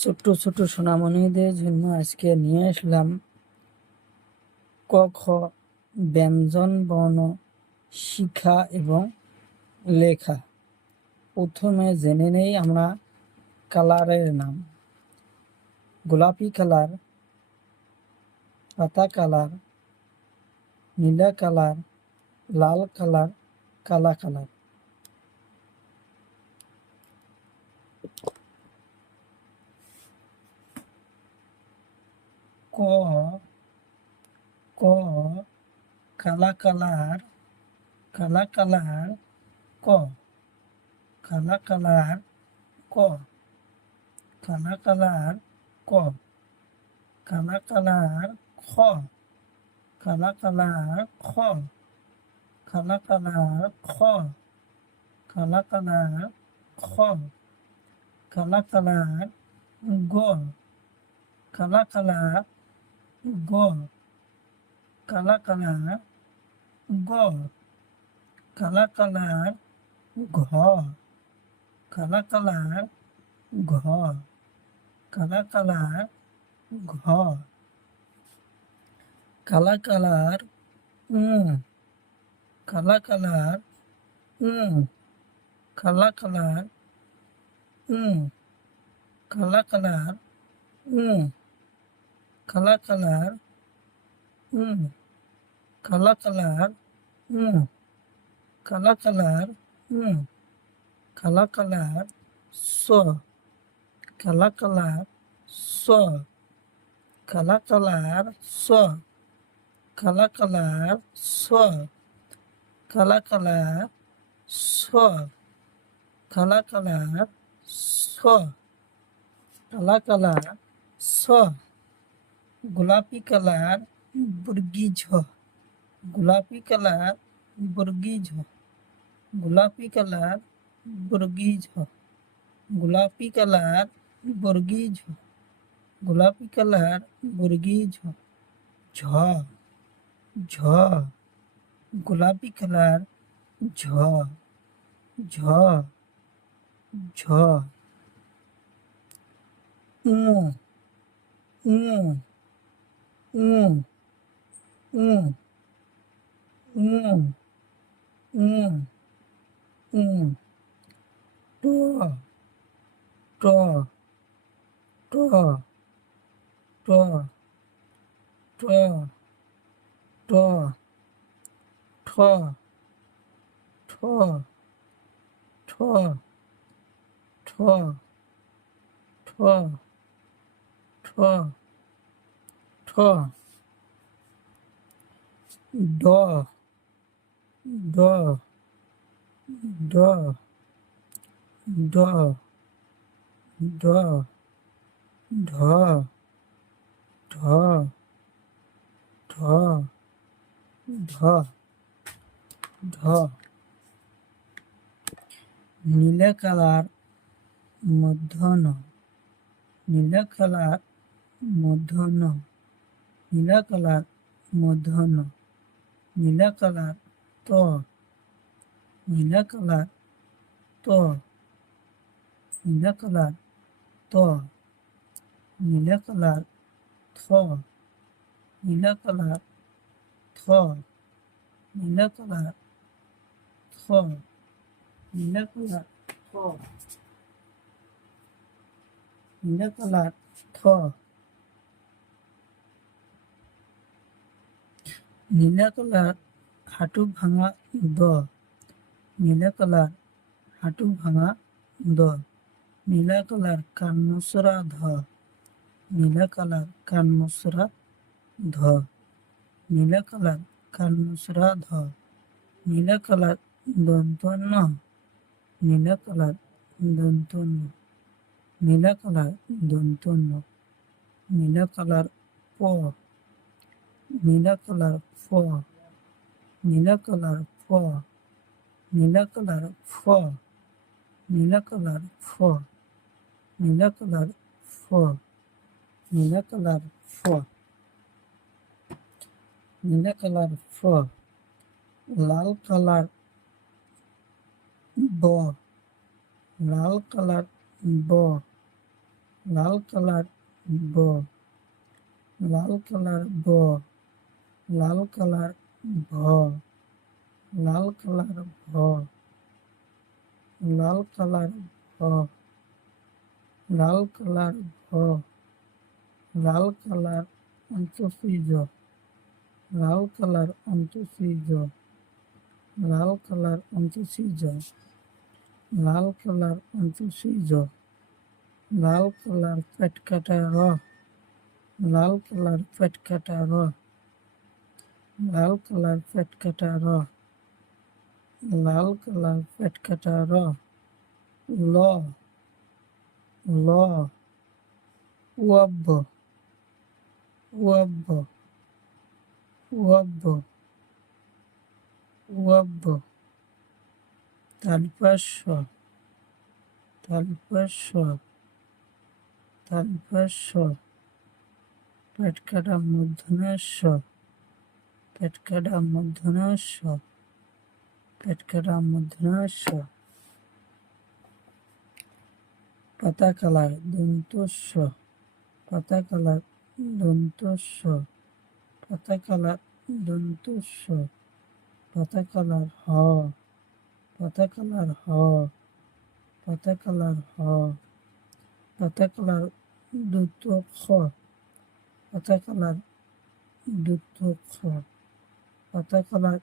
ছোট্ট ছোট্ট সোনামণিদের জন্য আজকে নিয়ে আসলাম ক খ ব্যঞ্জন বর্ণ শিক্ষা এবং লেখা। প্রথমে জেনে নেই আমরা কালারের নাম। গোলাপি কালার, পাতা কালার, নীলা কালার, লাল কালার, কালা কালার। ক ক কালা কালার, কালা কালার ক, কালা কালার ক, কালা কালার ক, কালা কালার খ, কালা কালার খ, কালা কালার খ, কালা কালার খ, কালা কালার গ, কালা কালার গ, কালা কালার গ, কালা কালার ঘ, কালা কালার ঘ, কালা কালার ঘ, কালা কালার কালা কালার কালা কালার কালা কালার কালা কালার কালা কালার কালা কালার কালা কালার স, কালা কালার স, কালা কালার স, কালা কালার স, কালা কালার স, কালা কালার স, কালা কালার স, গোলাপি কালার বর্গী ঝ, গোলাপি কালার বর্গী ঝ, গোলাপি কালার বর্গী ঝ, গোলাপি কালার বর্গী ঝ, গোলাপি কালার বর্গী ঝ, ঝ ঝ, গোলাপি কালার ঝ, ঝ ঝ, উ উ উ উ উ উ ট ট ট ট ট ট ঠ ঠ ঠ ঠ ঠ ঠ ঠ, ড ড ড ড ড ঢ ঢ ঢ ঢ ঢ, নীলা কালার মূর্ধন্য, নীলা কালার মূর্ধন্য, নীলা কালার মূর্ধন্য, নীলা কালার ত, নীলা কালার ত, নীলা কালার ত, নীলা কালার থ, নীলা কালার থ, নীলা কালার থ, নীলা কালার থ, নীলা কালার থ, নীলা কালার হাঁটু ভাঙা দ, নীলা কালার হাঁটু ভাঙা দ, নীলা কালার কান মশরা ধ, নীলা কালার কান মশরা ধ, নীলা কালার কান মশরা ধ, নীলা কালার দন্ত ন, নীলা কালার দন্ত ন, নীলা কালার দন্ত ন, নীলা কালার প, নীলা কালার ফ, নীলা কালার ফ, নীলা কালার ফ, নীলা কালার ফ, নীলা কালার ফ, নীলা কালার ফ, নীলা কালার ফ, লাল কালার ব, লাল কালার ব, লাল কালার ব, লাল কালার ব, লাল কালার ভ, লাল কালার ভ, লাল কালার ভ, লাল কালার ভ, লাল কালার অন্তঃসীজ, লাল কালার অন্তঃসীজ, লাল কালার অন্তঃসীজ, লাল কালার অন্তঃসীজ, লাল কালার পেটকাটা র, লাল কালার পেটকাটা র, লাল কালার পেটকাটা র, লাল কালার পেটকাটা র, ল, ল, ওয়াব্ব, ওয়াব্ব, ওয়াব্ব, ওয়াব্ব, তালপাশ, তালপাশ, তালপাশ, পেটকাটা মূর্ধন্য ষ, পেটকাটা মূর্ধন্য ষ, পেটকাটা মূর্ধন্য ষ, পাতা কালার দন্ত স, পাতা কালার দন্ত স, পাতা কালার দন্ত স, পাতা কালার হ, পাতা কালার হ, পাতা কালার হ, পাতা কালার দুত খ, পাতা কালার দুত খ, পাতা কালার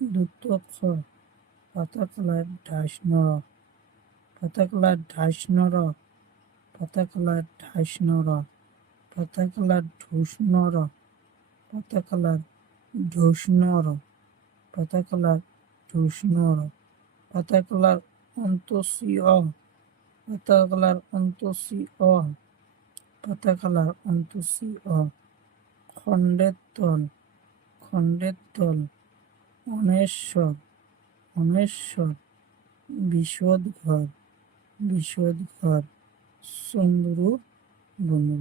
দুত খ, পাতা কালার ঢাস নর, পাতা কালার ঢাস নর, পাতা কালার ঢাস নর, পাতা কালার ঢুস নর, পাতা কালার ঢুস নর, পাতা কালার ঢুস নর, পাতা কালার অন্তসী অ, পাতা কালার অন্তসী অ, পাতা কালার অন্তসী অ, খণ্ডের তল, খণ্ডের তল, অনেশ্বর, অনেশ্বর, বিশদ ঘর, বিশদ ঘর, সুন্দর বন্ধু।